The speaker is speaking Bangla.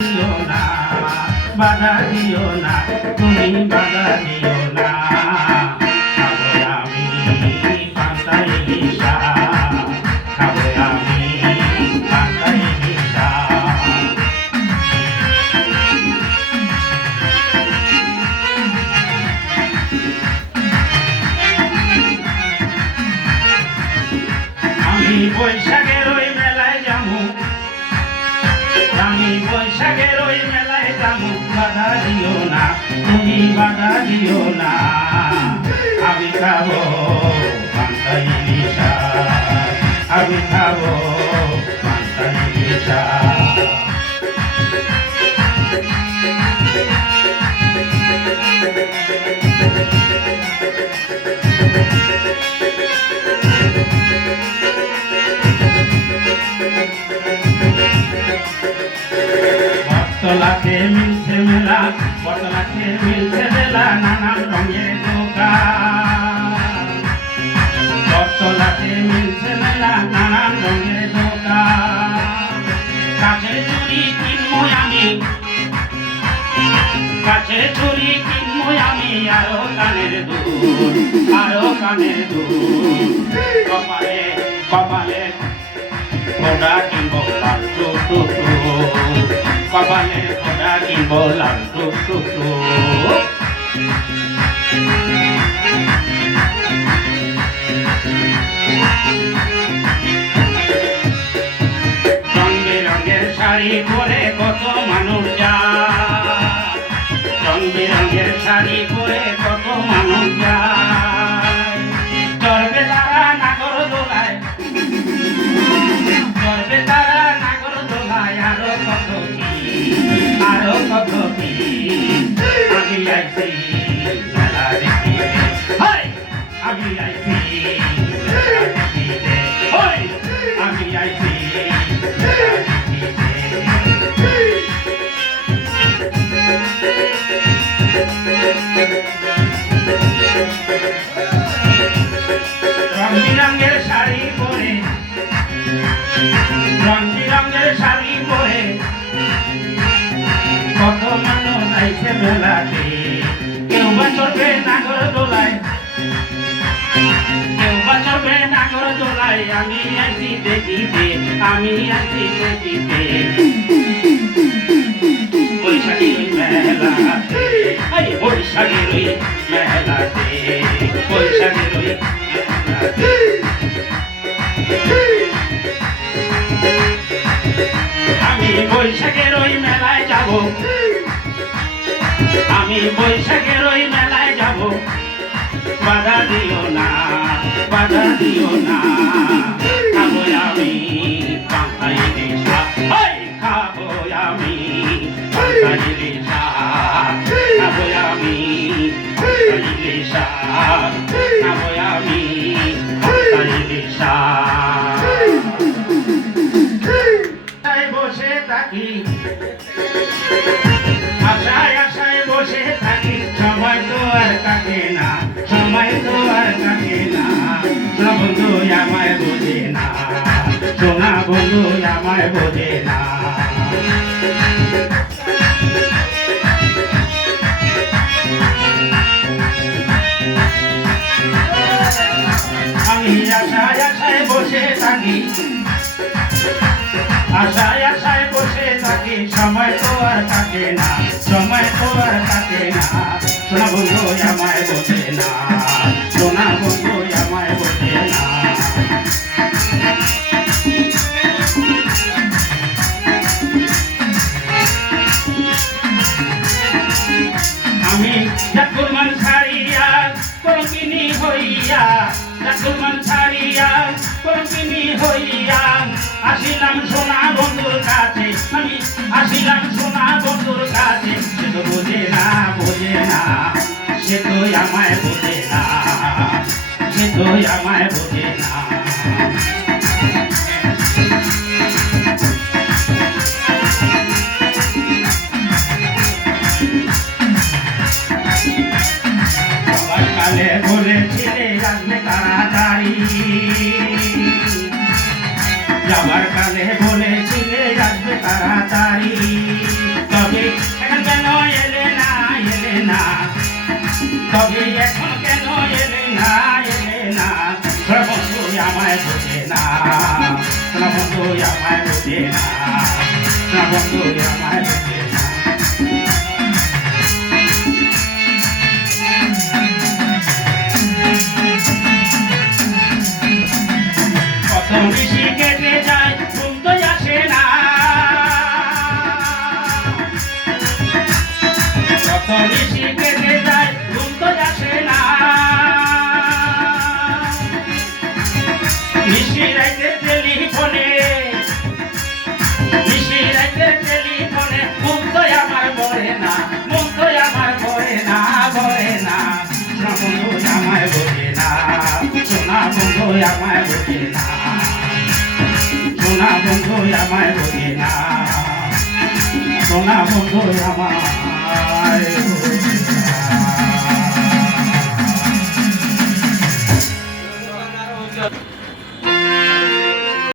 দিও না, বাধা দিও না, তুমি বাধা দিও না। খাবো আমি পান্তা ইলিশা, খাবো আমি পান্তা ইলিশা। আমি বৈশাখের ওই মেলায় যাবো, আমি বৈশাখের ওই মেলায় যাবো, বাধা দিও না, তুমি বাধা দিও না। আমি খাবো পান্তা ইলিশা, আমি খাবো পান্তা ইলিশা। বটতলাতে মিলছে মেলা, বটতলাতে মিলছে মেলা, নানান রঙের দোকান। বটতলাতে মিলছে মেলা, নানান রঙের দোকান। কাছের চুড়ি কিনবো আমি, কাছের চুড়ি কিনবো আমি, আরো কানের দুল, আরো কানের দুল। কপালে কপালে ফোঁটা কিনবো লাল টুকটুক, কপালে ফোঁটা কিনবো লাল টুকটুক। রং বেরঙের শাড়ি পরে কত মানুষ যায়, রং বেরঙের শাড়ি পরে কত মানুষ যায়। চড়বে তারা নাগর দোলায়, চড়বে তারা নাগর দোলায়, আরো কত কি, আরো কত কি। আমি আইছি মেলা দেখিতে, হাই আমি আইছি মেলা দেখিতে, হাই আমি আইছি মেলা দেখিতে। রং বিরঙের শাড়ি পরে, রং বিরঙের শাড়ি পরে কত মানুষ আইছে মেলাতে। কেউ বা চড়বে নাগর দোলায়, কেউ বা চড়বে নাগর দোলায়, আমি আইছি দেখিতে, আমি আইছি দেখিতে। বৈশাখী মেলাতে, এই বৈশাখী মেলাতে, বৈশাখী মেলাতে। আমি বৈশাখের ওই মেলায় যাব, আমি বৈশাখের ওই মেলায় যাব, বাধা দিও না, বাধা দিও না। খাবো আমি পান্তা ইলিশা, খাবো আমি পান্তা ইলিশা, খাবো আমি পান্তা ইলিশা, খাবো আমি পান্তা ইলিশা। বসে থাকি, আশায় আশায় বসে থাকি, সময় তো আর কাটে না, সময় তো আর কাটে না। সোনা বন্ধু আমায় বোঝে না, সোনা বন্ধু আমায় বোঝে না। আমি আশায় আশায় বসে থাকি, আশায় আশায় বসে থাকি, সময় তো আর কাটে না, সময় তো আর কাটে না। সোনা বন্ধু আমায় বোঝে না, সোনা বন্ধু আমায় বোঝে না। আমি জাকুরমান ছাড়িয়া কলঙ্কিনী হইয়া, জাকুরমান ছাড়িয়া কলঙ্কিনী হইয়া, আসিলাম সোনা বন্ধুর কাছে, আমি আসিলাম সোনা বন্ধুর কাছে। সে তো বোঝে না, বোঝে না, সে তো আমায় বোঝে না, সে তো আমায় বোঝে না। সবার কালে বলেছিলে আসবে তাড়াতাড়ি, যাবার কালে বলেছিলে আসবে তাড়াতাড়ি। আমায় বোঝে না, না বন্ধু আমায় বোঝে না। কত নিশি কেটে যায় ঘুম তো আসে না, কত নিশি কেটে যায় ঘুম তো আসে না। নিশি রাতে টেলিফোনে, নিশি রাতে টেলিফোনে মন তো আমার ভরে না, মন তো আমার ভরে না, ভরে না। সোনা বন্ধু আমায় বোঝে না, সোনা বন্ধু আমায় বোঝে না, সোনা বন্ধু আমায় বোঝে না, সোনা বন্ধু আমায় বোঝে না।